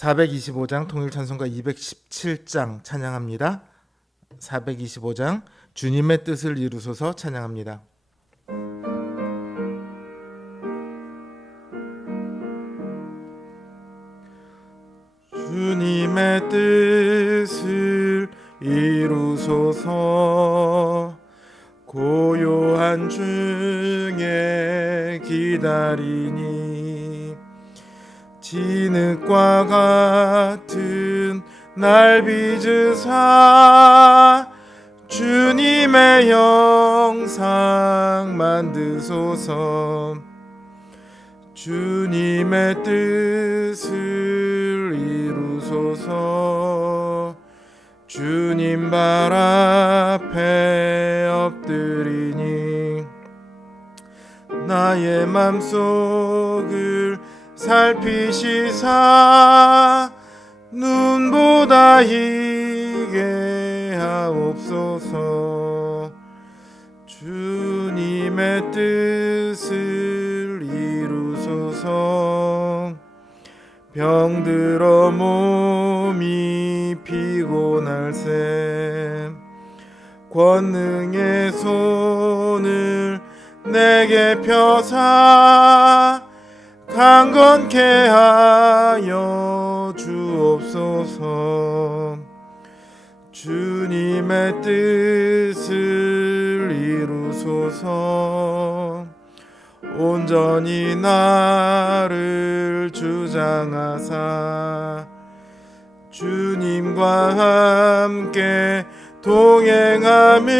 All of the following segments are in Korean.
425장 통일찬송가 217장 찬양합니다. 425장 주님의 뜻을 이루소서 찬양합니다. 주님의 뜻을 이루소서. 고요한 중에 기다리니 진흙과 같은 날 빚으사 주님의 형상 만드소서. 주님의 뜻을 이루소서. 주님 발 앞에 엎드리니 나의 맘속을 살피시사 눈보다 희게 하옵소서. 주님의 뜻을 이루소서. 병들어 몸이 피곤할 새 권능의 손을 내게 펴사 강건케 하여 주옵소서. 주님의 뜻을 이루소서. 온전히 나를 주장하사 주님과 함께 동행함을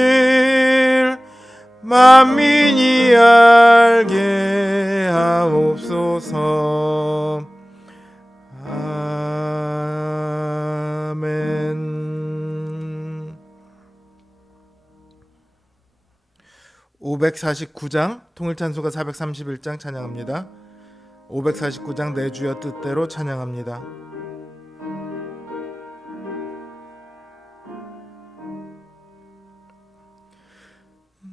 만민이 알게 하옵소서. 아멘. 549장 통일찬송가 431장 찬양합니다. 549장 내 주여 뜻대로 찬양합니다.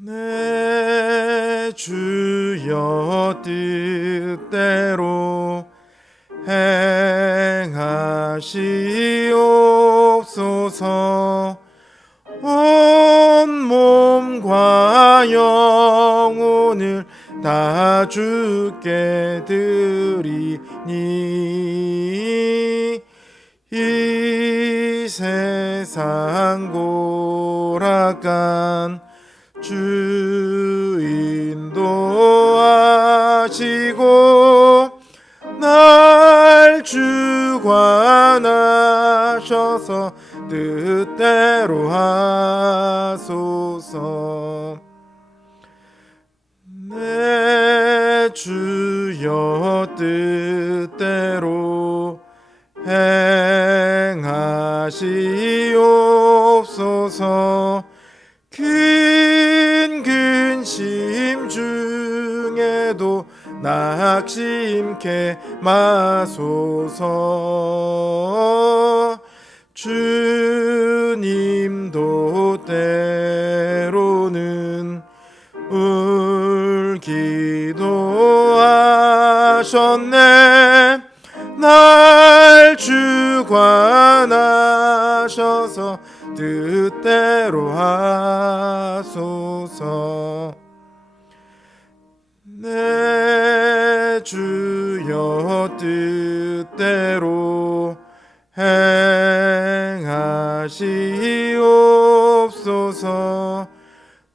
내 주여 뜻대로 행하시옵소서. 온 몸과 영혼을 다 주께 드리니 이 세상 고락간 주 인도하시고 날 주관하셔서 뜻대로 하소서. 내 주여 뜻대로 행하시옵소서. 큰 근심 중에도 낙심케 마소서. 주님도 때로는 울기도 하셨네. 날 주관하셔서 뜻대로 하소서. 내 주여 뜻대로 행하시옵소서.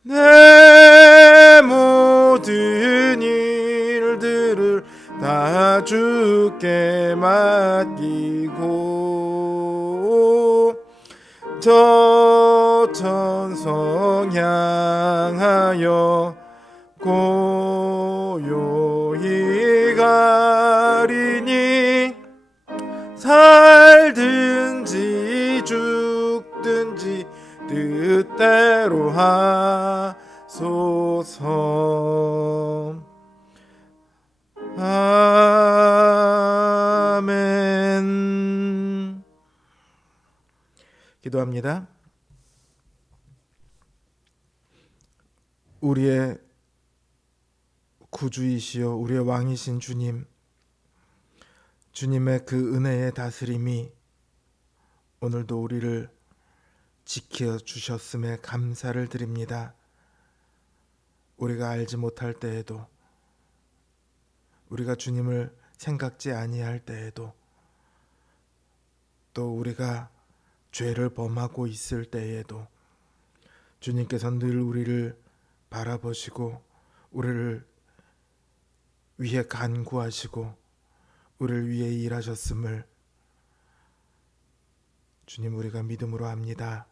내 모든 일들을 다 주께 맡기고 저 천성 향하여 고요히 가리니 살든지 죽든지 뜻대로 하소서. 아멘. 기도합니다. 우리의 구주이시여 우리의 왕이신 주님, 주님의 그 은혜의 다스림이 오늘도 우리를 지켜주셨음에 감사를 드립니다. 우리가 알지 못할 때에도, 우리가 주님을 생각지 아니할 때에도, 또 우리가 죄를 범하고 있을 때에도 주님께서 늘 우리를 바라보시고 우리를 위해 간구하시고 우리를 위해 일하셨음을 주님 우리가 믿음으로 압니다.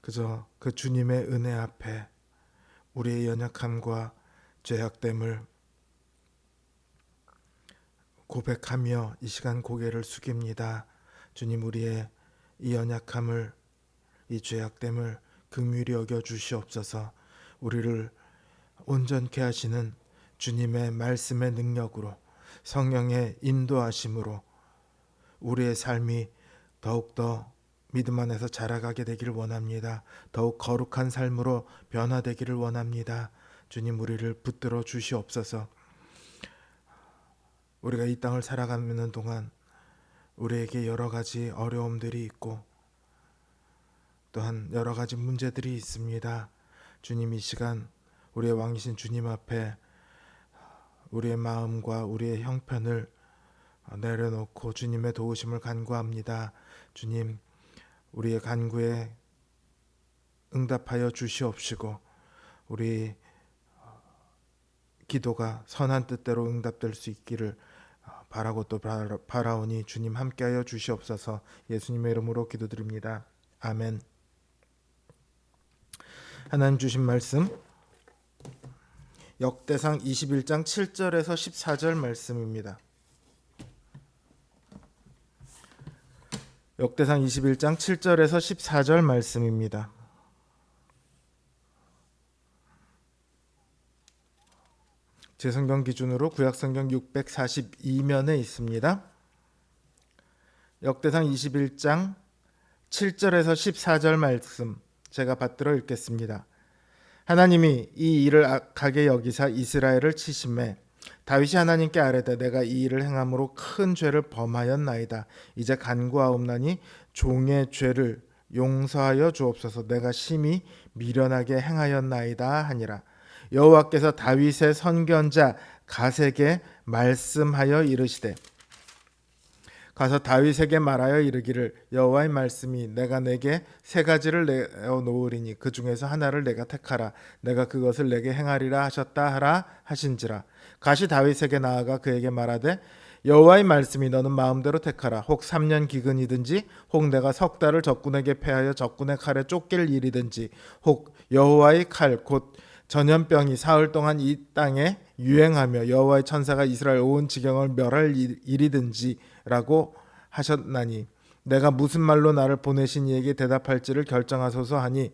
그저 그 주님의 은혜 앞에 우리의 연약함과 죄악됨을 고백하며 이 시간 고개를 숙입니다. 주님 우리의 이 연약함을, 이 죄악됨을 긍휼히 여겨 주시옵소서. 우리를 온전케 하시는 주님의 말씀의 능력으로, 성령의 인도하심으로 우리의 삶이 더욱더 믿음 안에서 자라가게 되기를 원합니다. 더욱 거룩한 삶으로 변화되기를 원합니다. 주님 우리를 붙들어 주시옵소서. 우리가 이 땅을 살아가는 동안 우리에게 여러 가지 어려움들이 있고 또한 여러 가지 문제들이 있습니다. 주님 이 시간 우리의 왕이신 주님 앞에 우리의 마음과 우리의 형편을 내려놓고 주님의 도우심을 간구합니다. 주님 우리의 간구에 응답하여 주시옵시고 우리 기도가 선한 뜻대로 응답될 수 있기를 바라고 또 바라오니 주님 함께하여 주시옵소서. 예수님의 이름으로 기도드립니다. 아멘. 하나님 주신 말씀 역대상 21장 7절에서 14절 말씀입니다. 역대상 21장 7절에서 14절 말씀입니다. 제 성경 기준으로 구약성경 642면에 있습니다. 역대상 21장 7절에서 14절 말씀 제가 받들어 읽겠습니다. 하나님이 이 일을 악하게 여기사 이스라엘을 치심해 다윗이 하나님께 아뢰되 내가 이 일을 행함으로 큰 죄를 범하였나이다. 이제 간구하옵나니 종의 죄를 용서하여 주옵소서. 내가 심히 미련하게 행하였나이다 하니라. 여호와께서 다윗의 선견자 갓에게 말씀하여 이르시되 가서 다윗에게 말하여 이르기를 여호와의 말씀이 내가 내게 세 가지를 내어 놓으리니 그 중에서 하나를 내가 택하라. 내가 그것을 내게 행하리라 하셨다 하라 하신지라. 갓이 다윗에게 나아가 그에게 말하되 여호와의 말씀이 너는 마음대로 택하라. 혹 3년 기근이든지 혹 내가 석 달을 적군에게 패하여 적군의 칼에 쫓길 일이든지 혹 여호와의 칼 곧 전염병이 사흘 동안 이 땅에 유행하며 여호와의 천사가 이스라엘 온 지경을 멸할 일이든지라고 하셨나니 내가 무슨 말로 나를 보내신 이에게 대답할지를 결정하소서 하니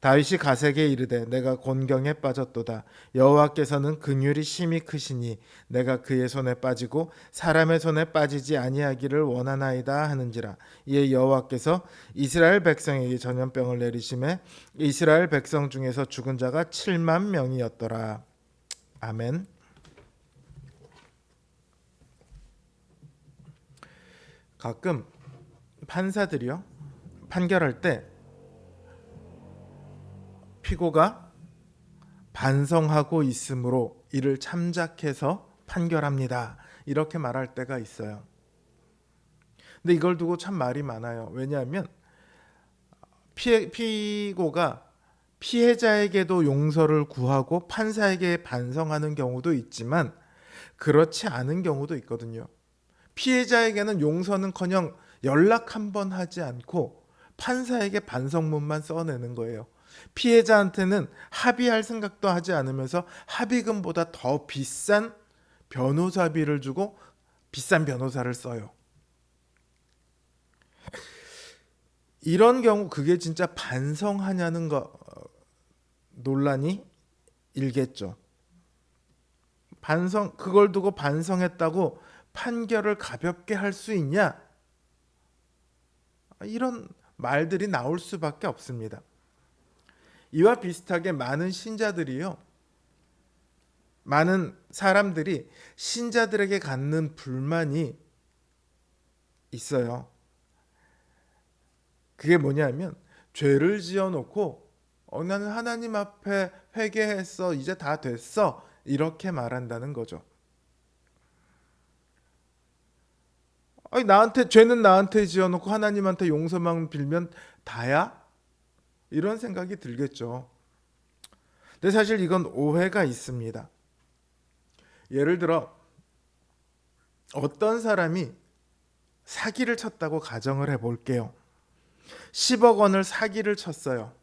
다윗이 갓에게 이르되 내가 곤경에 빠졌도다. 여호와께서는 긍휼이 심히 크시니 내가 그의 손에 빠지고 사람의 손에 빠지지 아니하기를 원하나이다 하는지라. 이에 여호와께서 이스라엘 백성에게 전염병을 내리심에 이스라엘 백성 중에서 죽은 자가 7만 명이었더라. 아멘. 가끔 판사들이요 판결할 때 피고가 반성하고 있으므로 이를 참작해서 판결합니다. 이렇게 말할 때가 있어요. 근데 이걸 두고 참 말이 많아요. 왜냐하면 피고가 피해자에게도 용서를 구하고 판사에게 반성하는 경우도 있지만 그렇지 않은 경우도 있거든요. 피해자에게는 용서는커녕 연락 한 번 하지 않고 판사에게 반성문만 써내는 거예요. 피해자한테는 합의할 생각도 하지 않으면서 합의금보다 더 비싼 변호사비를 주고 비싼 변호사를 써요. 이런 경우 그게 진짜 반성하냐는 거 논란이 일겠죠. 그걸 두고 반성했다고 판결을 가볍게 할 수 있냐? 이런 말들이 나올 수밖에 없습니다. 이와 비슷하게 많은 신자들이요, 많은 사람들이 신자들에게 갖는 불만이 있어요. 그게 뭐냐면 죄를 지어놓고 나는 하나님 앞에 회개했어, 이제 다 됐어, 이렇게 말한다는 거죠. 아니, 죄는 나한테 지어놓고 하나님한테 용서만 빌면 다야? 이런 생각이 들겠죠. 근데 사실 이건 오해가 있습니다. 예를 들어 어떤 사람이 사기를 쳤다고 가정을 해볼게요. 10억 원을 사기를 쳤어요.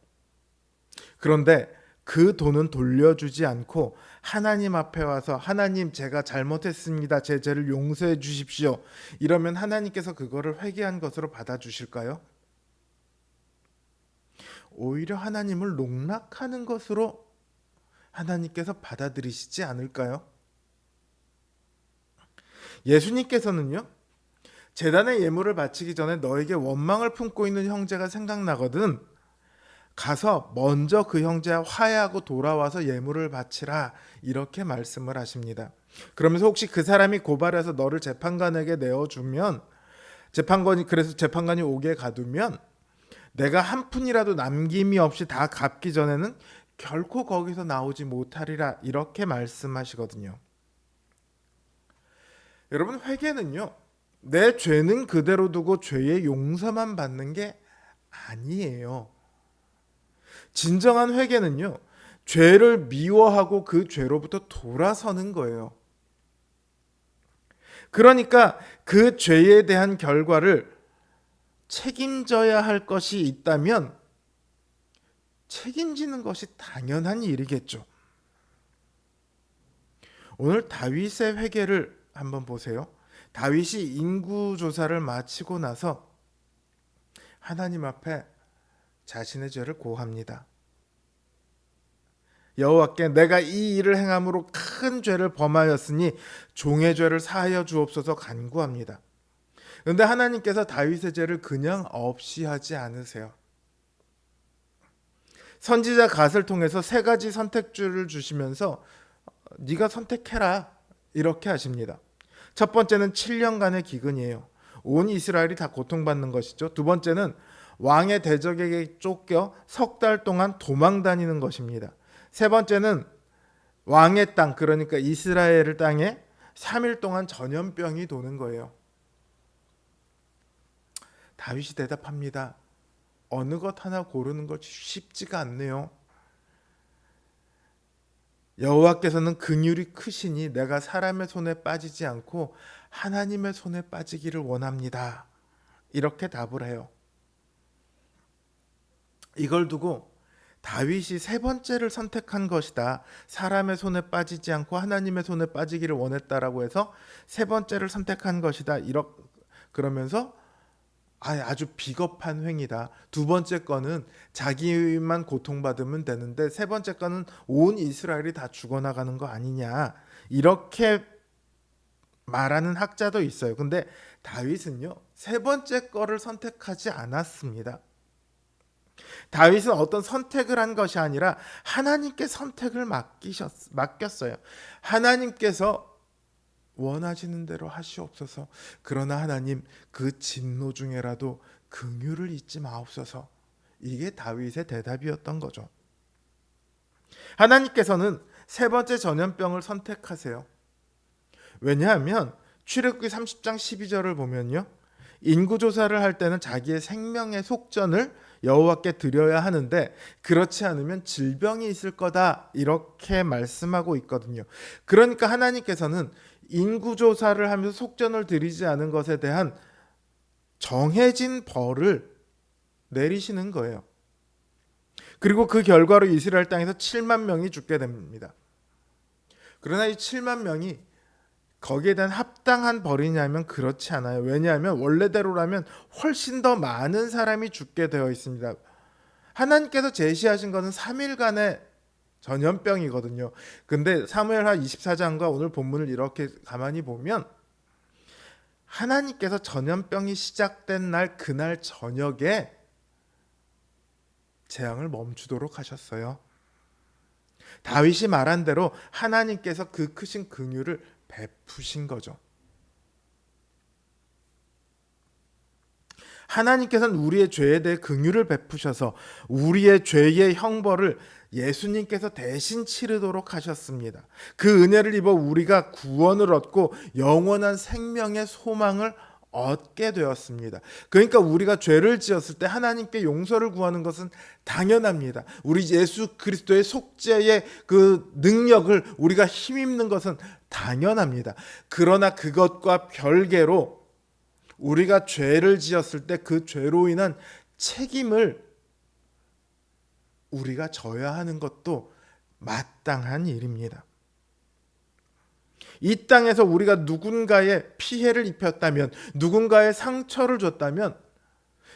그런데 그 돈은 돌려주지 않고 하나님 앞에 와서 하나님, 제가 잘못했습니다, 제 죄를 용서해 주십시오, 이러면 하나님께서 그거를 회개한 것으로 받아주실까요? 오히려 하나님을 농락하는 것으로 하나님께서 받아들이시지 않을까요? 예수님께서는요, 제단의 예물을 바치기 전에 너에게 원망을 품고 있는 형제가 생각나거든 가서 먼저 그 형제와 화해하고 돌아와서 예물을 바치라, 이렇게 말씀을 하십니다. 그러면서 혹시 그 사람이 고발해서 너를 재판관에게 내어주면, 재판관이 오게 가두면 내가 한 푼이라도 남김이 없이 다 갚기 전에는 결코 거기서 나오지 못하리라, 이렇게 말씀하시거든요. 여러분, 회개는요, 내 죄는 그대로 두고 죄의 용서만 받는 게 아니에요. 진정한 회개는요, 죄를 미워하고 그 죄로부터 돌아서는 거예요. 그러니까 그 죄에 대한 결과를 책임져야 할 것이 있다면 책임지는 것이 당연한 일이겠죠. 오늘 다윗의 회개를 한번 보세요. 다윗이 인구조사를 마치고 나서 하나님 앞에 자신의 죄를 고합니다. 여호와께 내가 이 일을 행함으로 큰 죄를 범하였으니 종의 죄를 사하여 주옵소서 간구합니다. 그런데 하나님께서 다윗의 죄를 그냥 없이 하지 않으세요. 선지자 갓을 통해서 세 가지 선택지를 주시면서 네가 선택해라, 이렇게 하십니다. 첫 번째는 7년간의 기근이에요. 온 이스라엘이 다 고통받는 것이죠. 두 번째는 왕의 대적에게 쫓겨 석 달 동안 도망 다니는 것입니다. 세 번째는 왕의 땅, 그러니까 이스라엘 땅에 3일 동안 전염병이 도는 거예요. 다윗이 대답합니다. 어느 것 하나 고르는 것이 쉽지가 않네요. 여호와께서는 긍휼이 크시니 내가 사람의 손에 빠지지 않고 하나님의 손에 빠지기를 원합니다, 이렇게 답을 해요. 이걸 두고 다윗이 세 번째를 선택한 것이다, 사람의 손에 빠지지 않고 하나님의 손에 빠지기를 원했다라고 해서 세 번째를 선택한 것이다, 그러면서 아주 비겁한 행위다, 두 번째 거는 자기만 고통받으면 되는데 세 번째 거는 온 이스라엘이 다 죽어나가는 거 아니냐, 이렇게 말하는 학자도 있어요. 근데 다윗은요, 세 번째 거를 선택하지 않았습니다. 다윗은 어떤 선택을 한 것이 아니라 하나님께 선택을 맡겼어요. 하나님께서 원하시는 대로 하시옵소서. 그러나 하나님, 그 진노 중에라도 긍휼을 잊지 마옵소서. 이게 다윗의 대답이었던 거죠. 하나님께서는 세 번째 전염병을 선택하세요. 왜냐하면 출애굽기 30장 12절을 보면요, 인구조사를 할 때는 자기의 생명의 속전을 여호와께 드려야 하는데 그렇지 않으면 질병이 있을 거다, 이렇게 말씀하고 있거든요. 그러니까 하나님께서는 인구조사를 하면서 속전을 드리지 않은 것에 대한 정해진 벌을 내리시는 거예요. 그리고 그 결과로 이스라엘 땅에서 7만 명이 죽게 됩니다. 그러나 이 7만 명이 거기에 대한 합당한 벌이냐면 그렇지 않아요. 왜냐하면 원래대로라면 훨씬 더 많은 사람이 죽게 되어 있습니다. 하나님께서 제시하신 것은 3일간의 전염병이거든요. 근데 사무엘하 24장과 오늘 본문을 이렇게 가만히 보면 하나님께서 전염병이 시작된 날, 그날 저녁에 재앙을 멈추도록 하셨어요. 다윗이 말한 대로 하나님께서 그 크신 긍휼을 베푸신 거죠. 하나님께서는 우리의 죄에 대해 긍휼을 베푸셔서 우리의 죄의 형벌을 예수님께서 대신 치르도록 하셨습니다. 그 은혜를 입어 우리가 구원을 얻고 영원한 생명의 소망을 얻게 되었습니다. 그러니까 우리가 죄를 지었을 때 하나님께 용서를 구하는 것은 당연합니다. 우리 예수 그리스도의 속죄의 그 능력을 우리가 힘입는 것은 당연합니다. 그러나 그것과 별개로 우리가 죄를 지었을 때 그 죄로 인한 책임을 우리가 져야 하는 것도 마땅한 일입니다. 이 땅에서 우리가 누군가의 피해를 입혔다면, 누군가의 상처를 줬다면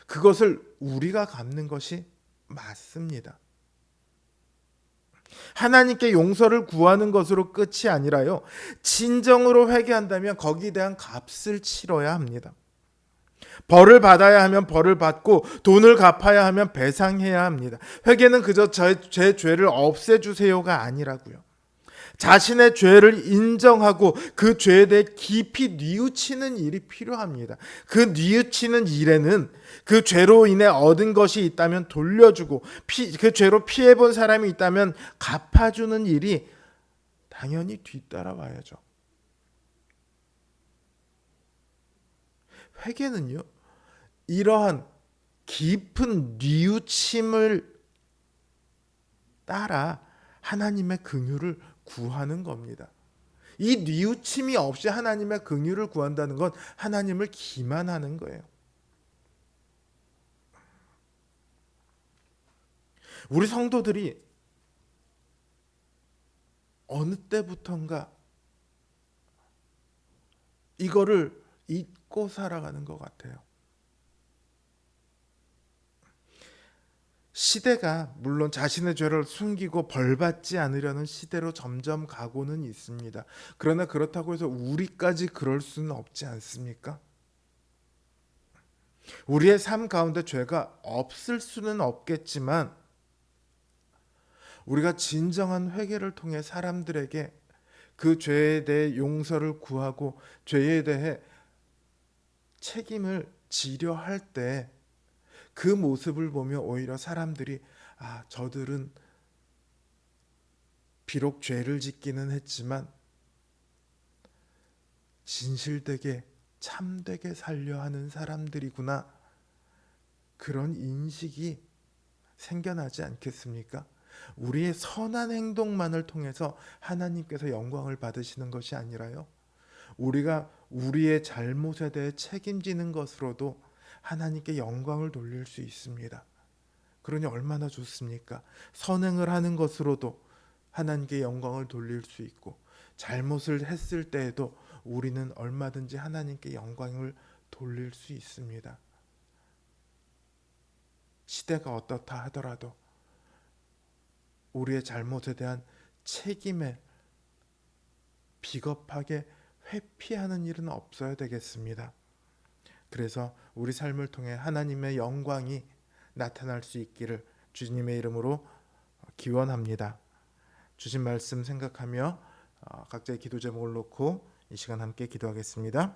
그것을 우리가 갚는 것이 맞습니다. 하나님께 용서를 구하는 것으로 끝이 아니라요, 진정으로 회개한다면 거기에 대한 값을 치러야 합니다. 벌을 받아야 하면 벌을 받고 돈을 갚아야 하면 배상해야 합니다. 회개는 그저 제 죄를 없애주세요가 아니라고요. 자신의 죄를 인정하고 그 죄에 대해 깊이 뉘우치는 일이 필요합니다. 그 뉘우치는 일에는 그 죄로 인해 얻은 것이 있다면 돌려주고 그 죄로 피해본 사람이 있다면 갚아주는 일이 당연히 뒤따라와야죠. 회개는요, 이러한 깊은 뉘우침을 따라 하나님의 긍휼을 구하는 겁니다. 이 뉘우침이 없이 하나님의 긍휼을 구한다는 건 하나님을 기만하는 거예요. 우리 성도들이 어느 때부턴가 이거를 잊고 살아가는 것 같아요. 시대가 물론 자신의 죄를 숨기고 벌받지 않으려는 시대로 점점 가고는 있습니다. 그러나 그렇다고 해서 우리까지 그럴 수는 없지 않습니까? 우리의 삶 가운데 죄가 없을 수는 없겠지만 우리가 진정한 회개를 통해 사람들에게 그 죄에 대해 용서를 구하고 죄에 대해 책임을 지려 할 때 그 모습을 보며 오히려 사람들이 저들은 비록 죄를 짓기는 했지만 진실되게 참되게 살려 하는 사람들이구나, 그런 인식이 생겨나지 않겠습니까? 우리의 선한 행동만을 통해서 하나님께서 영광을 받으시는 것이 아니라요, 우리가 우리의 잘못에 대해 책임지는 것으로도 하나님께 영광을 돌릴 수 있습니다. 그러니 얼마나 좋습니까? 선행을 하는 것으로도 하나님께 영광을 돌릴 수 있고, 잘못을 했을 때에도 우리는 얼마든지 하나님께 영광을 돌릴 수 있습니다. 시대가 어떻다 하더라도 우리의 잘못에 대한 책임에 비겁하게 회피하는 일은 없어야 되겠습니다. 그래서 우리 삶을 통해 하나님의 영광이 나타날 수 있기를 주님의 이름으로 기원합니다. 주신 말씀 생각하며 각자의 기도 제목을 놓고 이 시간 함께 기도하겠습니다.